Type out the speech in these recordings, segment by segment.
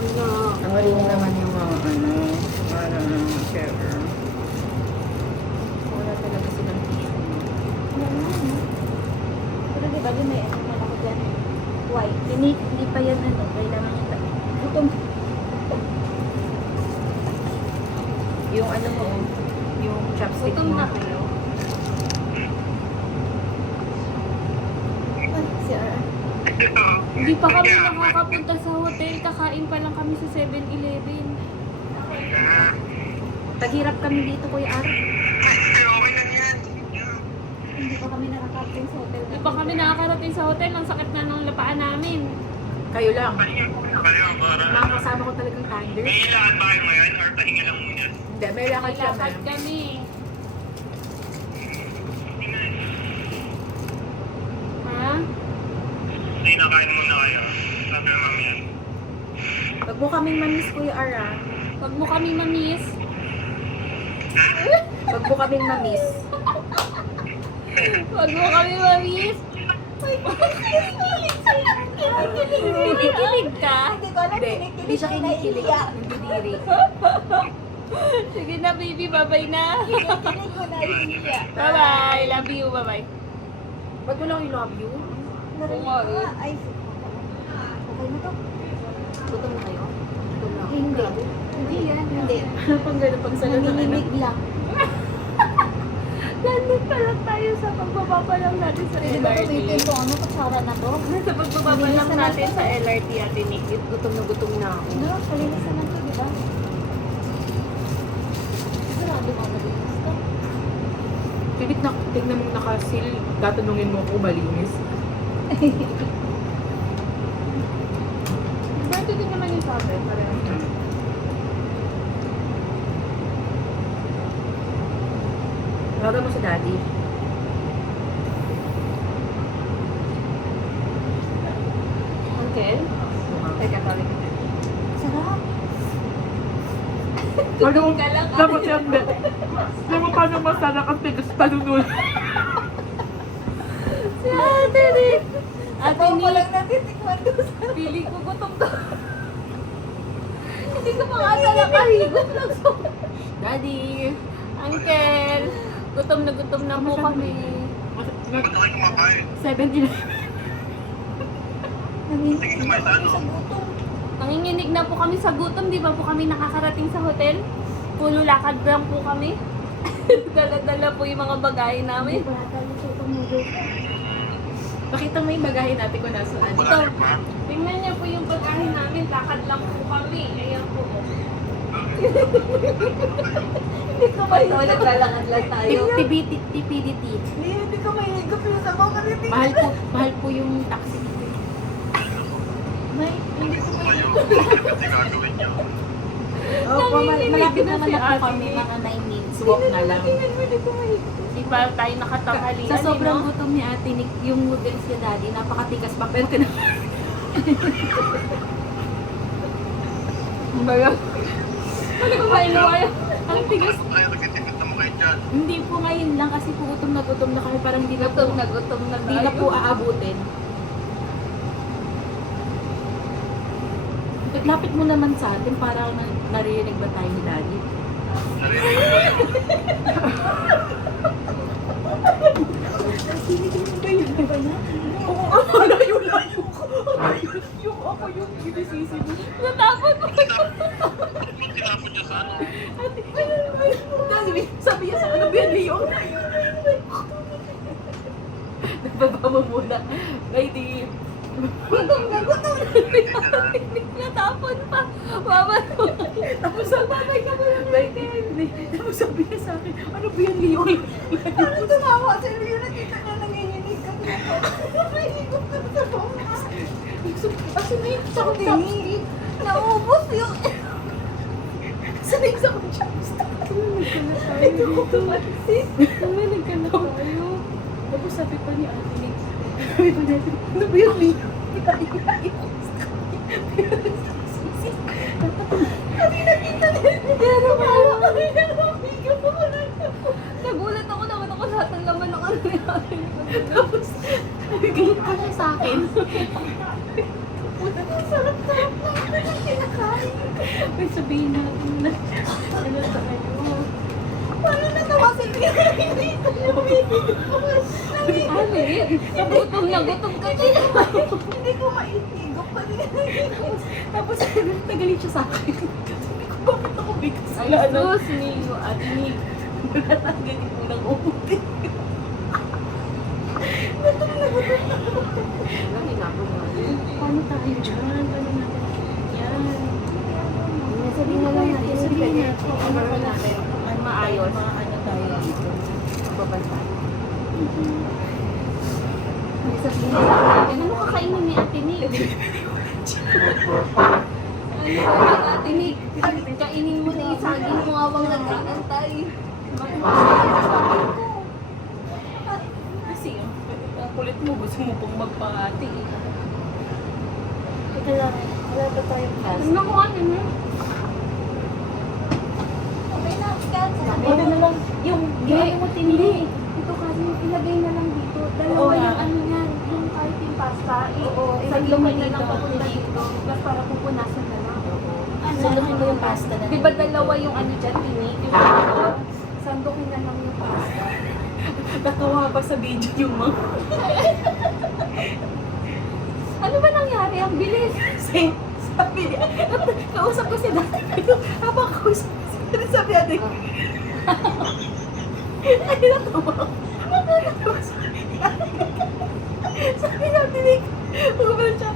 Nakaling naman yung mga para share. Wala talaga silang tissue. Pero di ba, may ako dyan. White. Hindi pa yan kailangan nyo. Gutom. Yung mo, yung chopstick Gutom mo. na kayo. Si Ara. Hindi pa kami nakakapunta sa hotel. Kakain pa lang kami sa 7-Eleven. Taghirap kami dito, Kuya Ara. Okay lang yan. Hindi pa kami nakakapunta sa hotel. Hindi pa kami nakakarating sa hotel. Ang sakit na ng lapaan namin. Kayo lang. Pahinga ko na kayo para... Mga kasama ko talagang kinder. May ilakad ba kayo ngayon or pahinga lang muna? Hindi, may lakad siya, Lakad ma'am. kami. Ha? Hindi nakain muna kayo. Sabi na mami yan. Wag mo kaming mamis, Kuya Ara. Huwag mo kami mamiss. Wag mo kaming mamis. Huwag mo kami mamiss. Kinikilig ka? Hindi ko alam, Hindi siya kinikilig. Nagdidiri. Sige na baby, bye-bye na. Kinikilig ko na iiyak. Bye-bye. Love you, bye-bye. Ba't mo lang I love you? Narinig ko na. Ay, okay na to? Gutom na kayo? Gutom na ako. Hindi. Hindi yan. Hindi. Ano pang gano'n pang salita na Nanginginig lang. Nandun pa lang tayo sa pagbaba pa lang natin sa Hindi ba LRT. kumitin ko ano, pagsara na to? Sa pagbaba pa lang natin sa LRT, Ate Nick. Gutom na ako. No, palinisan lang to, di ba? Sigurado mo malinis to. Pilit na, tignan mo nakasil, tatanungin mo ako malinis. Pwede din naman yung sabi. Parang Tawagan mo si daddy. Uncle? Teka, sorry. Sarap. Ano? Ka lang, Dapat yan, be. Alam mo paano masarap ang tigas talunul. Si Ate Nick! Ate Ako Nick, lang natitikman to sa... pili ko gutom to. Hindi ko pa nga nakahigop lang sa... Daddy! Uncle! Gutom na po kami. Ba't kayo kumakain? 7-Eleven. Nanginginig ako sa gutom. Nanginginig na po kami sa gutom, di ba po kami nakakarating sa hotel? Pulo lakad lang po kami. Dala-dala po yung mga bagahe namin. Wala tayo sa tumulog. Pakita mo yung bagahe natin kung nasaan. Ito, tingnan niyo po yung bagahe namin, lakad lang po kami. Ayan po. Hindi ko mahigop. naglalakad lang TPDT. Hindi ko mahigop yung sabaw kasi Mahal po yung taxi. May, hindi ko Kayo, mahigop. hindi gagawin niyo. Opo, malapit na naman si na po Ate kami, Nick. mga 9 minutes. Walk na lang. Hindi ko mahigop. Di ba tayo nakatanghalian? Sa sobrang gutom ni Ate Nick, yung noodles ni Daddy, napakatigas pa. Pero Ano ko ba inuwayo? ang tigas. Bakit kayo nagtitipid naman kayo dyan? Hindi po ngayon lang kasi po gutom na kami. Parang di na po, Gutom na di na po aabutin. Lapit mo naman sa atin para narinig ba tayo ni Daddy? Narinig ko kayo. Oo, layo-layo ko. Yung ako yung ginisisi mo. Natakot mo. Ba't mo tinapon niya sa ano? Sabi niya sa ano, Bian Leon. Nagbaba mo muna. Lady. Natapon pa. Mama mo. Tapos sabi ka mo lang. Tapos sabi niya sa akin, ano Bian Leon? Parang tumawa sa iyo na dito na nanginginig ka. Mahigop na sa sabaw na. Kasi na yung Sa chopstick. Naubos yung... sanay sa akong chopstick. Ito ko tumansin. Tuminig ka na tayo. Tapos sabi pa ni Ate Nick, sabi pa natin, ano Bian Leon? Nakita nila. Pero wala kami na mahigop ako na. Nagulat ako naman ako lahat ng laman ng ano natin. Tapos, nagigit ka niya sa akin. Ang sarap-sarap na ako na kinakain. Ay, sabihin natin na. Ano sa kanya? Paano natawa si Mia? Hindi ko lumibig ako. Ali, gutom na gutom ka din. Hindi ko maitigop pa rin. Tapos, nagalit siya sa akin. Sabi ko, bakit ako bigas? Ay, Wala, ano? sus, Nico, at Nick. Ganit mo ng umuti. Alam, inabot mo. Paano tayo dyan? Paano natin yan? Sabihin na lang natin, sabihin natin. Ano natin, maayos. Ano tayo dito? Babasa. Sabihin na lang natin, ano kakainin ni Ate Nick? Ano ba Ate Nick? Kainin mo na isagin mo habang nag-aantay. Kasi, ang kulit mo, gusto mo pong magpahati eh. Teka lang, wala pa tayong class. Ano ko ano mo? Okay na, Kat. Ano na lang, yung ginawa mo tinili. Ito kasi ilagay na lang dito. Dalawa Oo, yung nga. ano yan, yung kahit yung pasta. Oo, Sa ilagay lumay mo na lang dito. papunta dito. Tapos para pupunasan na lang. Sandukin mo yung pasta na. Di ba dalawa yung ano dyan, tinik? Yung ano, sandukin na lang yung pasta. Natawa pa sa video yung mga Ano ba nangyari? Ang bilis! sabi niya, kausap ko si dati. Habang kausap ko si dati, sabi niya, ay natawa ko. Tapos sabi niya, tinik. Pagkabalan siya.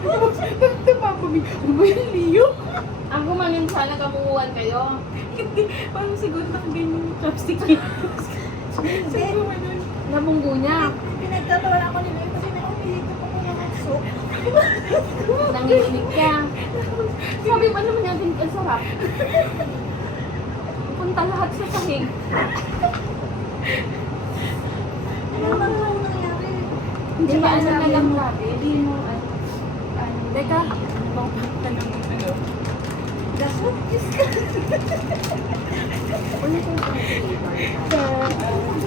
Tapos tumapami. Ano ba yung Leo? Ang gumanon sana kamukuhan kayo. Hindi. Parang siguro nakaganyan yung chopstick niya. Sabi ko ganun. Nabunggo niya. Pinagtatawa ako nila kasi nakapilito ako ng soup. Nanginginig ka. Sabi pa naman natin, ang sarap. Punta lahat sa sahig. Ano naman ang nangyari? Hindi ba ano na lang grabe? Hindi mo, Teka, ano bang punta ng ano? That's what is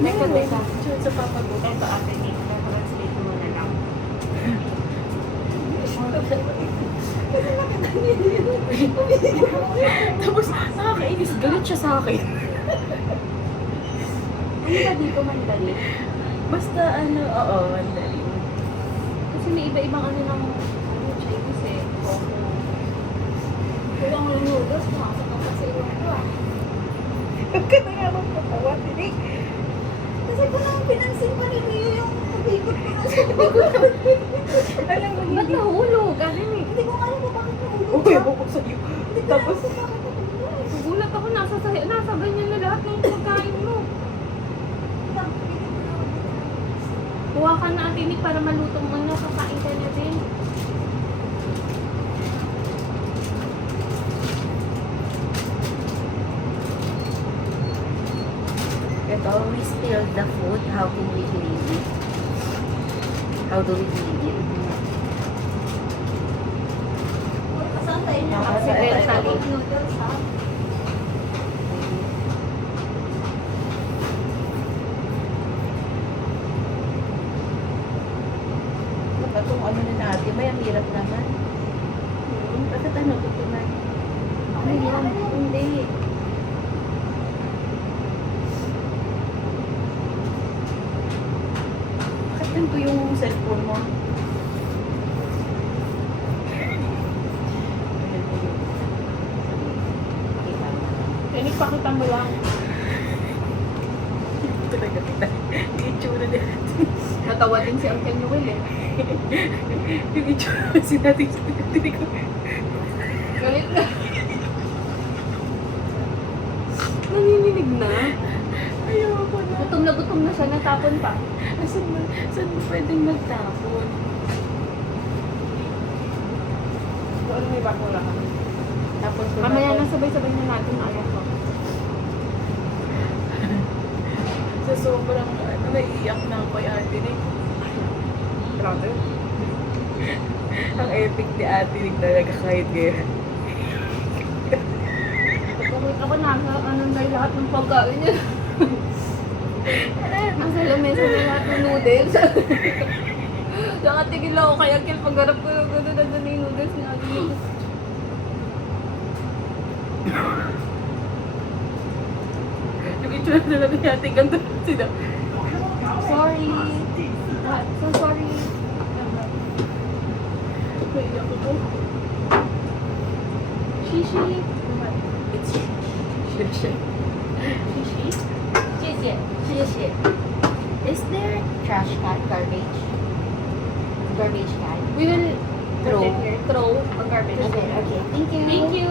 teka, teka. Sa papagutan. Ito ate ni, translate mo na lang. Tapos nakakainis, galit siya sa akin. Ano ba dito mandali? Basta ano, oo, mandali. Kasi may iba-ibang ano ng Chinese eh. Kaya ang noodles, pumasok ang kasi iwan ko ah. Huwag ka na nga magpatawa, tinik. Kasi ko lang pinansin pa ni Mia yung pag-ikot ko na sa Alam mo, Ba't hindi. nahulog? Galing eh. Hindi ko alam kung bakit nahulog Okay, siya. ako ko sa'yo. Hindi ko Tapos, alam kung bakit nahulog. Nagulat ako, nasa ganyan na lahat ng pagkain mo. Kuha ka na atinik para maluto mo na, kakain ka na din. Ito, we spill the food. How can we clean it? How do we clean it? Saan tayo niya? Accidentally. Noodles, ha? Itong ano na natin, may ang hirap naman. Bakit ano, tutunan? Ay, yan. Hindi. bakit ganito yung cellphone mo? Tinik, pakita mo lang. Talaga kita. Yung itsura niya. Natawa din si Uncle Noel eh. Yung itsura kasi natin sa tinig ko. Galit na. Nanginginig na. Ayoko na. Gutom na siya, natapon pa. Saan mo pwedeng magtapon? Ano may bakura ka? Tapos Mamaya na sabay-sabay na natin ayaw ko. sa sobrang ano, naiiyak na ako kay Ate Nick. Grabe. Ang epic ni Ate Nick talaga kahit ngayon. Pagkakita ko nasa ano na lahat ng pagkain niya. Nasa lamesa na lahat ng noodles. Nakatigil ako kay Uncle pagharap ko gano'n na yung noodles niya. Yung itsura talaga ni ate, ganito sila. Sorry. So sorry. Naiyak ako. Shishi. It's shishi. Shishi? Cheese. Shishi. Is there trash can, garbage? Garbage can? We will Throw. throw a garbage. Okay. Thank you. Thank you.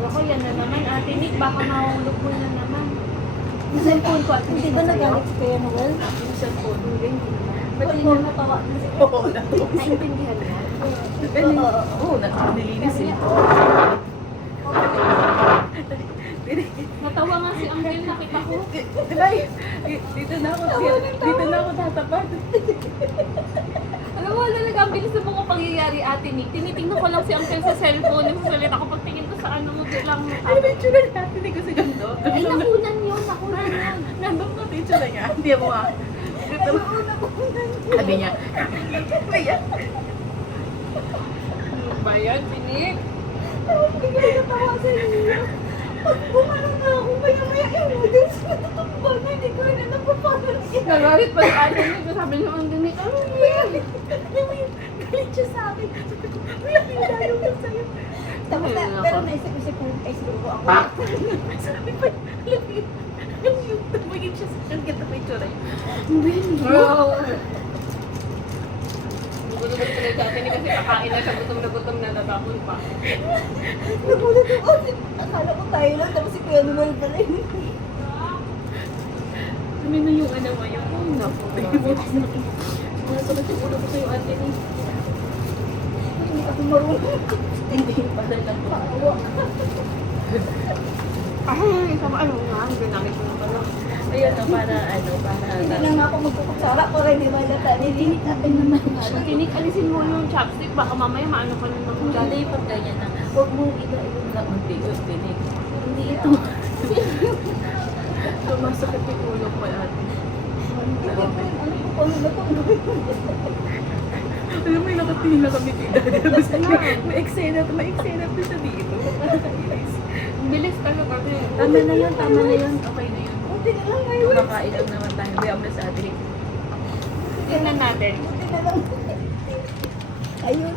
Ako yan na naman, Ate Nick. Baka mahulog mo na naman. Yung cellphone ko, Ate Hindi Nick, ba na sa'yo. nagalit si Kuya Noel? Yung cellphone. Ba't Pati mo na natawa na si Oo, natawa. naintindihan mo. Oo, nilinis eh. Natawa nga si Uncle, nakita ko. Dito na ako tatapat. Alam mo, talaga, ang bilis na mga pangyayari, Ate Nick. Tinitingnan ko lang si Uncle sa cellphone. Nagsasalita ako pagtingin ko sa ano mo, biglang Ano ba yung tsura ni ate? Hindi ko si ganito. ay, nakunan yun, nakunan yun. Nandun ko yung tsura niya. Hindi mo ah. Dito. Sabi niya. Kuya. Ano ba yan, Nick? Bigla natawa sa iyo. Pag bumalo na ako, maya-maya yung noodles natutumba na. Hindi ko rin alam kung paano siya. Nagalit pa si Ate Nick. Sabi niya, ang Nick, ano ba yan? Alam mo yun, galit siya sa akin. Sabi ko, wala yung dayo ko sa'yo. Tapos na, Ay, pero nako. naisip ko yung face ko ako. Sabi pa, alam mo yun, yung tumingin siya sa akin, kita pa yung tsura niya. Bro. Gutom na sila si Ate Nick kasi kakain na siya, gutom na tatapon pa. Nagulat ako. Akala ko tayo lang, tapos si Kuya Noel pala yun. Kami na yung ano mo, yung naku. Masakit yung ulo ko sa'yo ate ni. Hindi ako marunong. Hindi pala lang pa. Ay, sama ano nga, ginamit mo na pala. Ayun no, para Hindi lang ako magkukutsara para hindi malata. Nililit natin naman. Ate Nick, alisin mo yung chopstick, baka mamaya maano ka na ng Hindi pag ganyan na. Huwag mo iba-ibang na unti-unti. Hindi ito. Sumasakit yung ulo ko ate. Ano ba ito? Alam mo yung nakatingin na kami kay daddy. Basta may eksena pa siya dito. Nakakainis. bilis talaga. Tama na yun. Okay na yun. Buti na lang ngayon. Kumakain lang naman tayo. Bayam na sa atin. Tingnan natin. Buti na lang. Ayun.